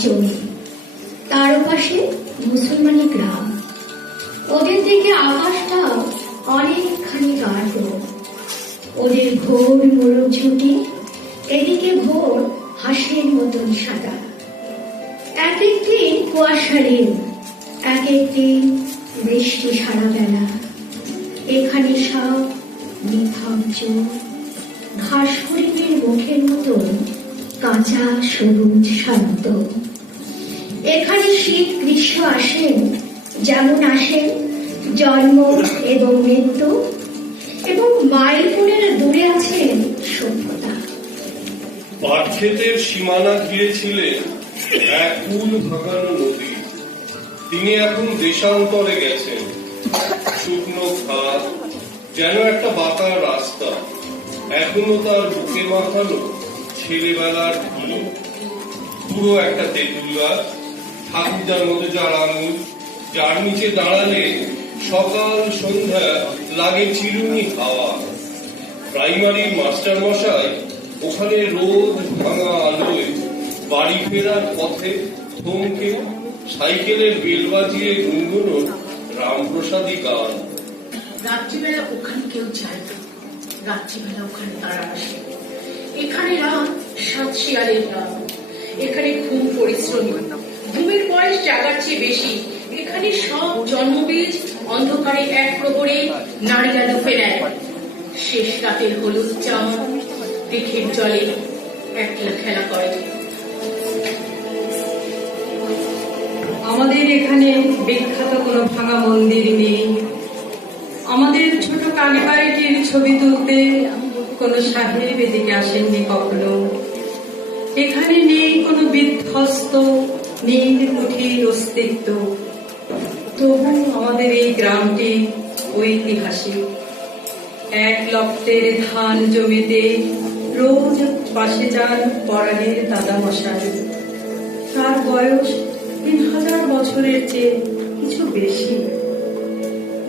জমি। তার পাশে মুসলমানি গ্রাম। ওদের দিকে আকাশটা অনেকখানি গাঢ়। ওদের ঘোর মোড় ঝুঁটি, এদিকে ভোর হাসির মতন সাদা। এক একটি কুয়াশারে এক একটি বৃষ্টি সারা বেলা। এখানে সব নিথজ্জ ঘাস হরিণের মুখের মতন কাঁচা সবুজ শান্ত। এখানে শীত, গ্রীষ্ম আসেন যেমন আসেন জন্ম এবং মৃত্যু, এবং মাইলপুরের দূরে আছেন সভ্যতা। পাট সীমানা গিয়েছিলেন এক ভাগানো নদী। তিনি এখন দেশান্তরে গেছেন। শুকনো খাত যেন একটা বাঁকা রাস্তা। এখনও তার বুকে মাখানো ছেলেবেলার পুরো একটা তেঁতুল গাছ ঠাকুরদার মতো যার আঙুল, যার নিচে দাঁড়ালে সকাল সন্ধ্যা লাগে চিরুনি হাওয়া। প্রাইমারি মাস্টার মশাই ওখানে রোদ ভাঙা আলোয় বাড়ি ফেরার পথে থমকে সাইকেলের বেল বাজিয়ে গুনগুনো রামপ্রসাদী গান। রাত্রিবেলা ওখানে কেউ যায় রাত্রিবেলা ওখানে তারা আসে। এখানে রাম সাত শিয়ালের রাম এখানে ঘুম পরিশ্রমী। ঘুমের বয়স জাগার চেয়ে বেশি। এখানে সব জন্মবীজ অন্ধকারে এক প্রহরে নারীরা লুপে নেয় শেষ রাতের হলুদ চাম দেখের জলে একলা খেলা করে। আমাদের এখানে বিখ্যাত কোনো ভাঙা মন্দির নেই। আমাদের ছোট কালীবাড়িটির ছবি তুলতে কোনো সাহেব এদিকে আসেননি কখনো। এখানে নেই কোনো বিধ্বস্ত নীল কুঠির অস্তিত্ব। তবু আমাদের এই গ্রামটি ঐতিহাসিক। এক লক্ষের ধান জমিতে রোজ পাশে যান পরাণের দাদা মশাই। তার বয়স তিন হাজার বছরের চেয়ে কিছু বেশি।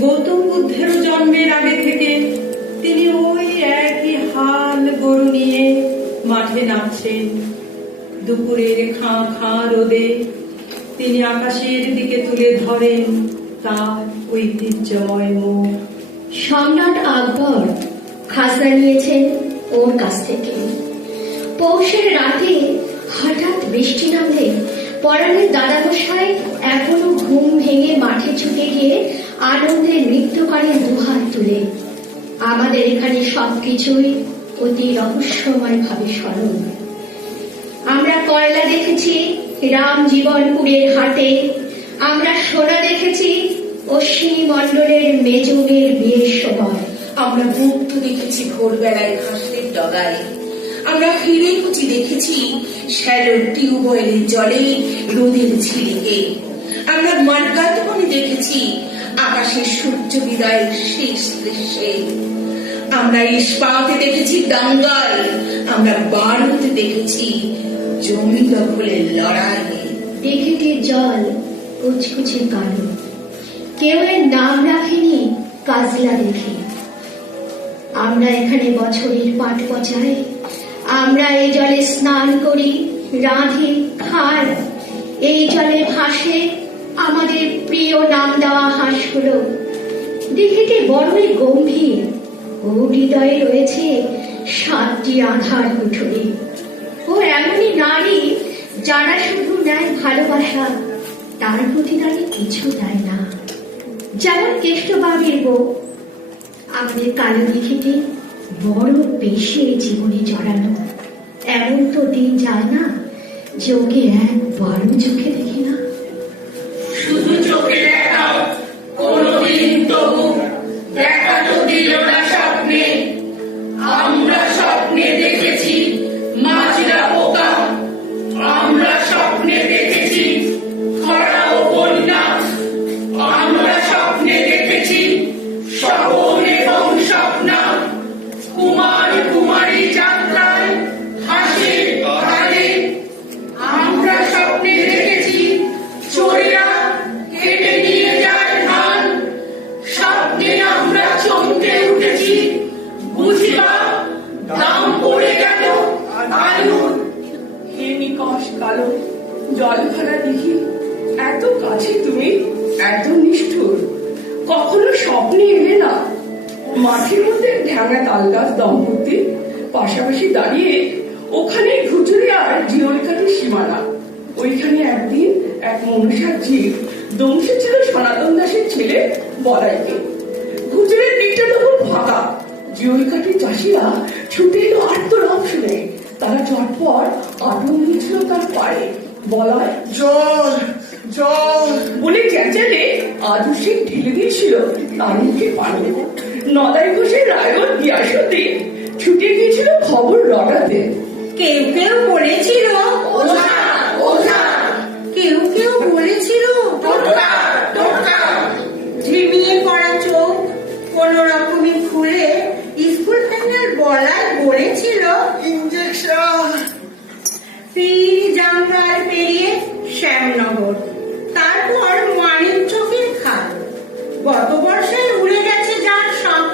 গৌতম বুদ্ধেরও জন্মের আগে থেকে তিনি ওই একই হাল গরু নিয়ে মাঠে নামছেন। দুপুরের খাঁ খাঁ রোদে তিনি আকাশের দিকে তুলে ধরেন তার ঐতিহ্যময় মুখ। সম্রাট আকবর খাজনা নিয়েছেন ওর কাছ থেকে। পৌষের রাতে হঠাৎ বৃষ্টি নামলে পরাণের দাদামশাই এখনও ঘুম ভেঙে মাঠে ছুটে গিয়ে আনন্দে নৃত্য করেন দুহাত তুলে। আমাদের এখানে সবকিছুই অতি রহস্যময় ভাবে স্মরণ। কয়লা দেখেছি, রাম জীবনপুরের হাটে। আমরা সোনা দেখেছি, অশ্বিনী মণ্ডলের মেজুনের বিয়ের সময়। আমরা মুক্ত দেখেছি ভোরবেলায় ঘাসের ডগায়। আমরা ফিরে কুচি দেখেছি, শ্যালোর টিউবওয়েলের জলে রোদের ঝিলিকে। আমরা মার্গাত দেখেছি, আকাশের সূর্য বিদায়ের শেষ দৃশ্যে। আমরা ইস্পাতে দেখেছি দাঙ্গাল আমরা বারুতে দেখেছি জমি দখলের লড়াই দিঘিটির জল কুচকুচে কালো। কেউ এর নাম রাখেনি কাজলা দেখে। আমরা এখানে বছরের পাট পচাই। আমরা এই জলে স্নান করি, রাঁধি, খাই। এই জলে ভাসে আমাদের প্রিয় নাম দেওয়া হাঁসগুলো। দিঘিটি বড়ই গম্ভীর। ও হৃদয়ে রয়েছে সাতটি আধার কুঠুরি। এমনই নারী যারা শুধু নেয় ভালোবাসা, তার প্রতিদানে কিছু দেয় না। যেমন কেষ্টবাবীর বউ। আমাদের কালো দিঘিতে বড় বেশি জীবনে জড়ানো। এমন তো দিন যায় না যে ওকে একবারও চোখে দেখি না। শুধু চোখে ভরা দিঘি এত কাছে তুমি, এত নিষ্ঠুর। কখনো স্বপ্নে এলে না। মাঠের মধ্যে ঢ্যাঙা তাল গাছ দম্পতি, পাশাপাশি দাঁড়িয়ে ওখানে ঘুচুরে আর জিওর কাঠের সীমানা। ওইখানে একদিন এক মনুষার জীব দংশেছিল সনাতন দাসের ছেলে বলাইকে। ঘুচুরের দিকটা তখন ফাঁকা। জিওর কাঠের চাষিরা ছুটে এলো আত্মরাম শুনে। তারা চটপট আটন নিয়েছিল তার পায়ে বলায় জল জল। বলে চেঁচালে আদু সিং ঢেলে দিয়েছিল। তার মুখে পানি নদাই ঘোষের রায়ত গিয়াসতে ছুটে গিয়েছিল খবর রটাতে। কেউ কেউ বলেছিল কেউ কেউ বলেছিল ঝিমিয়ে পড়া চোখ কোন রকমে খুলে স্কুল ফ্যানের বলায় বলেছিল ইঞ্জেকশন পীর জামগার পেরিয়ে শ্যামনগর। তারপর মানিক চোখের খাল। গত বর্ষায় উড়ে গেছে যার সাপ।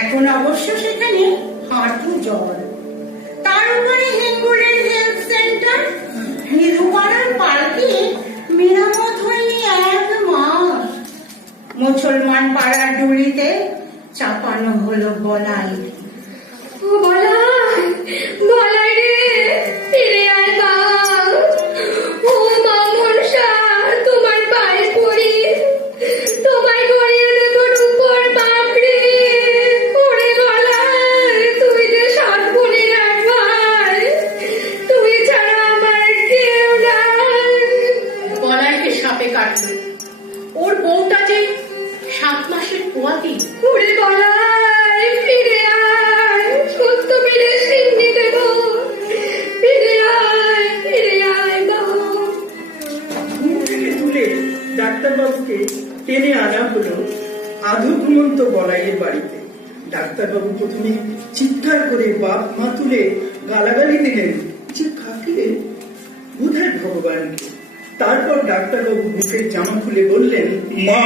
এখন অবশ্য সেখানে হাঁটু জল। তার উপরে হেঙ্গুলের হেলথ সেন্টার নিরুপাড়ার পার্কে মেরামত হয়নি এক মাস। মুসলমান পাড়ার ডুলিতে চাপানো হলো বলাই। ও হলো আধু ঘুমন্ত বলাইয়ের বাড়িতে। ডাক্তারবাবু প্রথমে চিৎকার করে বাপ মা তুলে গালাগালি দিলেন, যে কাকে? বোধহয় ভগবানকে। তারপর ডাক্তারবাবু বুকের জামা খুলে বললেন, মা,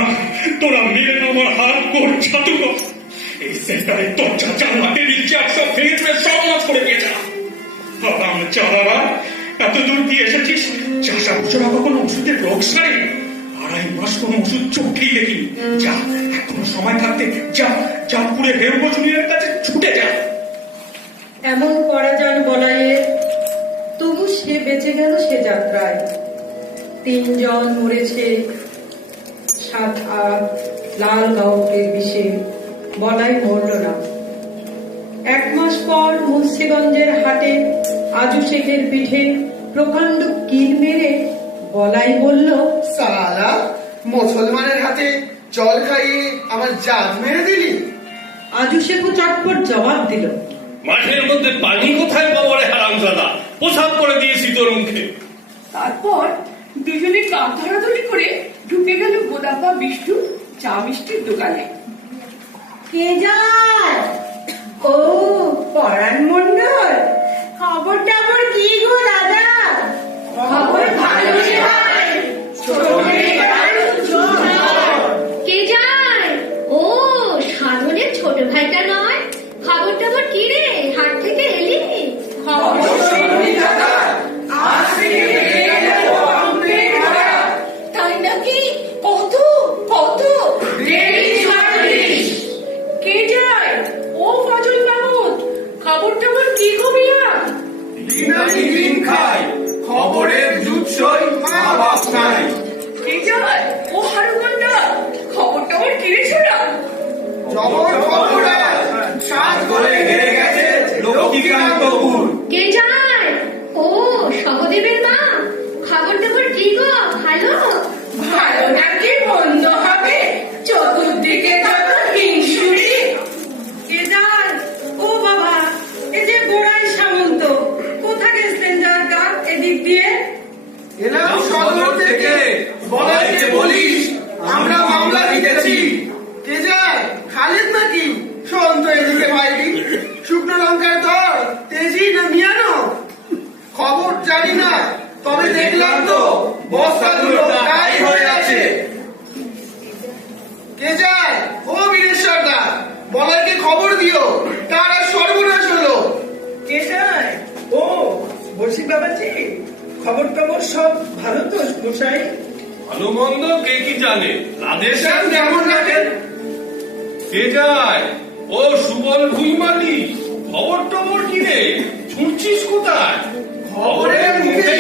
তোরা মিলে আমার হাত কর ছাতু এই সেন্টারে তোর চাচা মাঠে নিচে একশো ফেলে সব মাছ করে দিয়েছে আরাম চালাবা এত দূর দিয়ে এসেছিস? চাষা কখনো ওষুধের রোগ সারে মাস কোনো ওষুধ চোখেই দেখিনি। যা, এখনও সময় থাকতে, যা যা পুরে হেরবো কাছে ছুটে যা। এমন পরাজয় বলাইয়ের তবু সে বেঁচে গেল সে যাত্রায়। তিনজন মরেছে, সাত আট, লাল গাউটের বিষে, বলাই মরল না। এক মাস পর মুন্সিগঞ্জের হাটে আজু শেখের পিঠে প্রকাণ্ড কিল মেরে বলাই বলল সালা মুসলমানের হাতে জল খাইয়ে আমার জাত মেরে দিলি? আজু শেখও চটপট জবাব দিল। মাঠের মধ্যে পানি কোথায় পাবো রে হারামজাদা? পোশাক করে দিয়েছি তোর মুখে। তারপর দুজনে কাপ ধরাধরি করে ঢুকে গেল গোদাপা বিষ্ণু চা মিষ্টির দোকানে। কে যায়? ও পরাণ মন্ডল খাই খবরের জুৎসই মা বাপ নাই। কে যায় ও হারুকন্ডা খবর টবর কিনেছো না জবর খবর সাত করে হেরে গেছে লক্ষ্মীকান্ত কে বলাইকে বলিস? আমরা মামলা দিতেছি কে যায়? খালেদ নাকি? শোন এদিকে ভাইটি। শুকনো লঙ্কার দর, তেজি না মিয়ানো? খবর জানি না, তবে দেখলাম তো বস্তাগুলো তাই হয়ে আছে। কে যায়? ও বীরেশ্বরদা বলাইকে খবর দিও, তার আর সর্বনাশ হলো। কে যায়? ও বলছি বাবাজি, খবর টবর সব ভালো তো মশাই। ভালো মন্দ কে কি জানে? রাধেশ্যাম কেমন কেমন কাটেন? কে যায়? ও সুবল ভুইমালি, খবর টবর কি রে ছুটছিস কোথায়? খবরের মুখে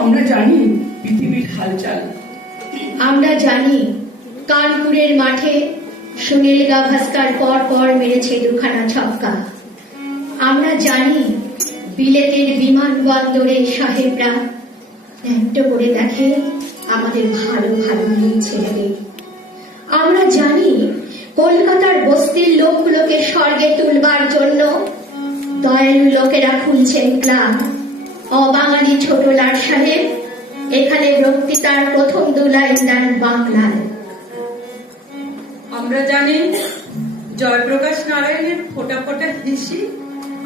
আমরা জানি পৃথিবীর হালচাল। আমরা জানি কানপুরের মাঠে সুনীল গাভাস্কার পর পর মেরেছে দুখানা ছক্কা। আমরা জানি বিলেতের বিমানবন্দরে সাহেবরা একটা করে দেখে আমাদের ভালো ভালো মেয়ে ছেলেদের। আমরা জানি কলকাতার বস্তির লোকগুলোকে স্বর্গে তুলবার জন্য দয়ালু লোকেরা খুলছেন ক্লাব। অবাঙালি ছোট লাট সাহেব এখানে বক্তৃতার প্রথম দু লাইন দেন বাংলায়। আমরা জানি জয়প্রকাশ নারায়ণের ফোটা ফোটা হিসি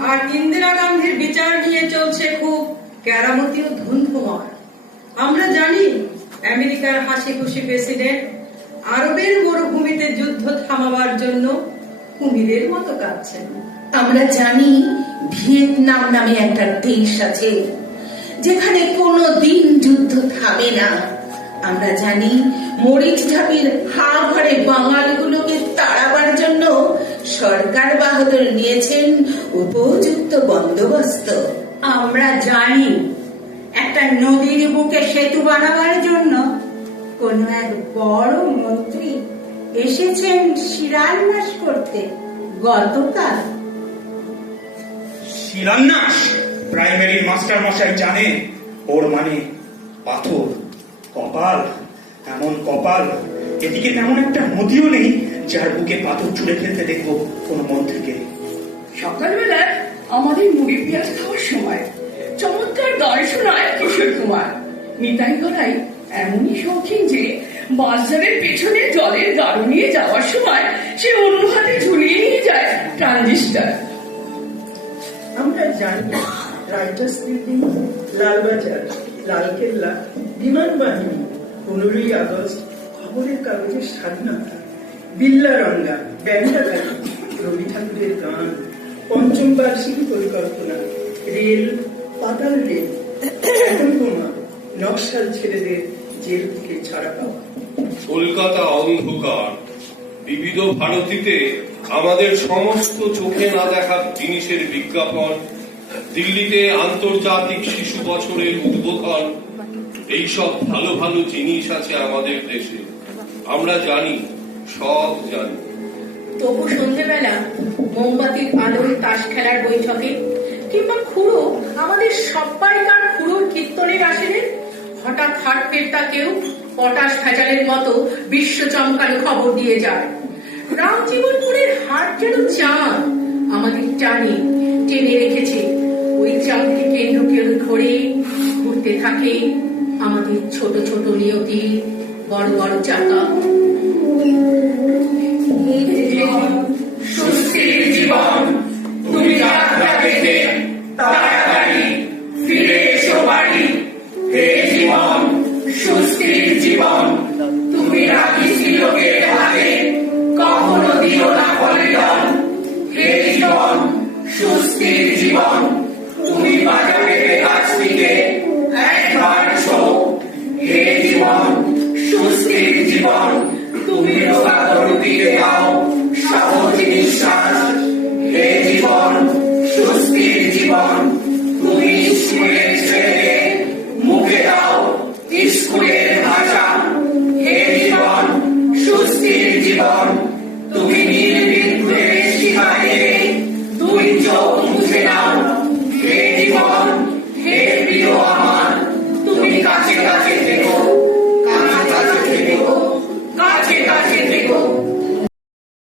আর ইন্দিরা গান্ধীর বিচার নিয়ে চলছে খুব কেরামতি ও ধুন্ধুমার। আমরা জানি আমেরিকার হাসি খুশি প্রেসিডেন্ট আরবের মরুভূমিতে যুদ্ধ থামাবার জন্য কুমিরের মতো কাঁদছেন। আমরা জানি ভিয়েতনাম নামে একটা দেশ আছে, যেখানে কোনো দিন যুদ্ধ থামে না। আমরা জানি মরিচ ঝাপির হা ঘরে বাঙালিগুলোকে তাড়াবার জন্য সরকার বাহাদুর নিয়েছেন উপযুক্ত বন্দোবস্ত। আমরা জানি একটা নদীর বুকে সেতু বানাবার জন্য কোন এক বড় মন্ত্রী এসেছেন শিলান্যাস করতে। গতকাল শিলান্যাস। প্রাইমারি মাস্টার মশাই জানে, ওর মানে পাথর, কপাল, এমন কপাল। এদিকে তেমন একটা নদীও নেই, যার বুকে পাথর ছুঁড়ে ফেলতে দেখব কোন মন্ত্রীকে সকালবেলায় আমাদের মুড়ি পেঁয়াজ খাওয়ার সময় চমৎকার গান শোনায় কিশোর কুমার। নিতাই গড়াই এমনই শৌখিন যে বাজারের পেছনে জলের গাড়ো নিয়ে যাওয়ার সময় সে অন্য হাতে ঝুলিয়ে নিয়ে যায় ট্রানজিস্টার। আমরা জানি রাইটার্স লালবাজার, লালকেল্লা পনেরোই আগস্ট খবরের কাগজের স্বাধীনতা, বিল্লারঙ্গা রবি ঠাকুরের গান, পঞ্চম পরিকল্পনা, রেল, পাতাল রেল বোমা, নকশাল ছেলেদের জেল থেকে ছাড়া পাওয়া। কলকাতা অন্ধকার। বিবিধ ভারতীতে আমাদের সমস্ত চোখে না দেখা জিনিসের বিজ্ঞাপন দিল্লিতে আন্তর্জাতিক শিশু বছরের উদ্বোধন। এইসব ভালো ভালো জিনিস আছে আমাদের দেশে। আমরা জানি, সব জানি। তবু সন্ধ্যেবেলা মোমবাতির আলোর তাস খেলার বৈঠকে কিংবা খুঁড়ো, আমাদের সব্বাইকার খুঁড়োর কীর্তনের আসলে হঠাৎ হাট ফেরতা কেউ পটাশ ভেজালের মতো বিশ্ব চমকানো খবর দিয়ে যায়। রামজীবনপুরের হাট যেন চাঁদ আমাদের টানে টেনে রেখেছে চারিদিকে কেন্দ্র ধরে ঘুরতে থাকে। আমাদের ছোট ছোট নিয়তি বড় বড় চাকা।